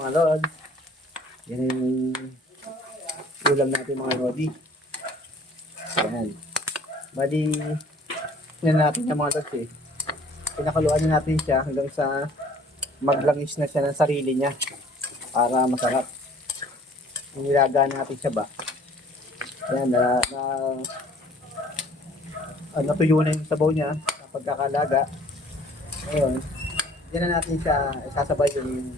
Mga lod, yan yung ulam natin mga lodi. Yan. Bali, yan natin yung mga lods eh. Pinakaluan na natin siya hanggang sa maglangis na siya ng sarili niya para masarap. Nilaga natin siya ba? Yan, natuyo na yung sabaw niya sa pagkakalaga. Ngayon, yan na natin siya isasabay itong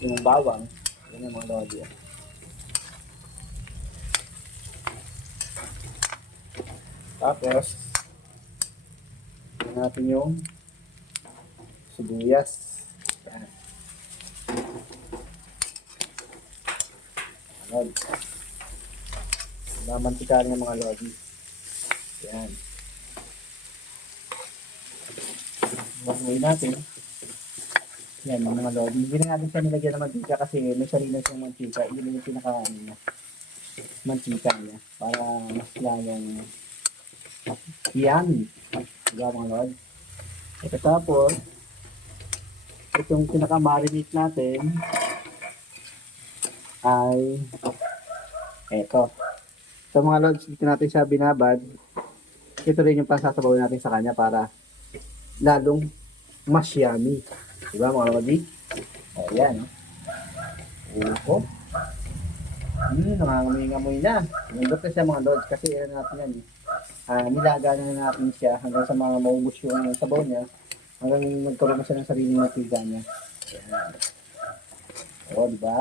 yung bawang. Yan ang mga lodi. Tapos, yan natin yung sibuyas. Yan. Lod. Mamantika ng mga lodi. Yan. Mabuhay natin. Yan, mga lodi. Hindi na natin siya nilagyan ng mantika kasi may sarili siyang mantika. Yun yung pinaka mantika niya. Para mas layang yan. Diba mga lodi? Ito tapos, itong pinaka-marinate natin ay eto. So mga lods, dito natin siya binabad. Ito rin yung pasasabaw natin sa kanya para lalong mas yummy. Diba mga lodi? Ayan. Opo. Nangangamoy-ngamoy na. Nandot na siya mga lods kasi natin yan. Nilaga na natin siya hanggang sa mga maubos yung sabaw niya. Hanggang nagkaroon na siya ng sariling matiga niya. Ayan. O, diba?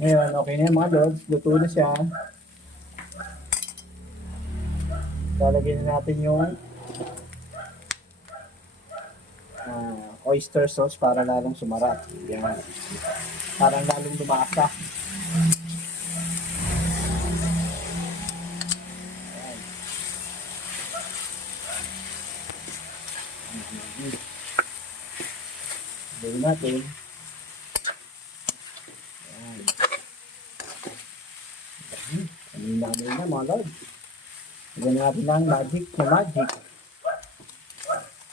Ngayon, okay na yung mga lods. Luto na siya. Lalagyan na natin yung oyster sauce para lalong sumarap. Yan. Parang lalong lumasa. Gawin natin. Ayan. Kanina na mga lods. Lagyan natin ng magic na magic.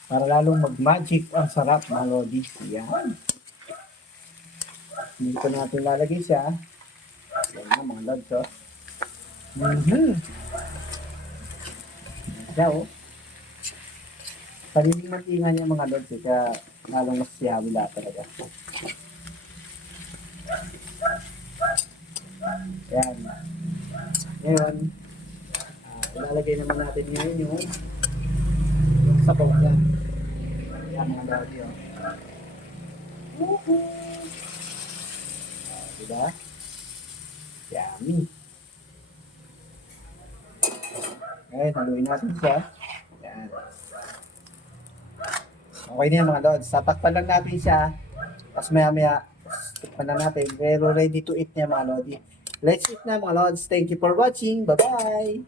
Para lalong mag-magic ang sarap mga lodi. Yan. Dito natin lalagay siya. Yan na mga lods. Oh. Siya oh. Sariling mantingan niya mga lods. Kaya lalong mas siyawila talaga. Yan. Ngayon, ilalagay naman natin ngayon yung sabaw niya. Yan mga lodi. Oh. Diba? Yummy. Ngayon, haluin natin siya. Yan. Okay na yan mga lods. Tatakpan lang natin siya. Tapos maya-maya, tikpan na natin. Pero ready to eat niya mga lodi. Let's eat na mga lods. Thank you for watching. Bye-bye!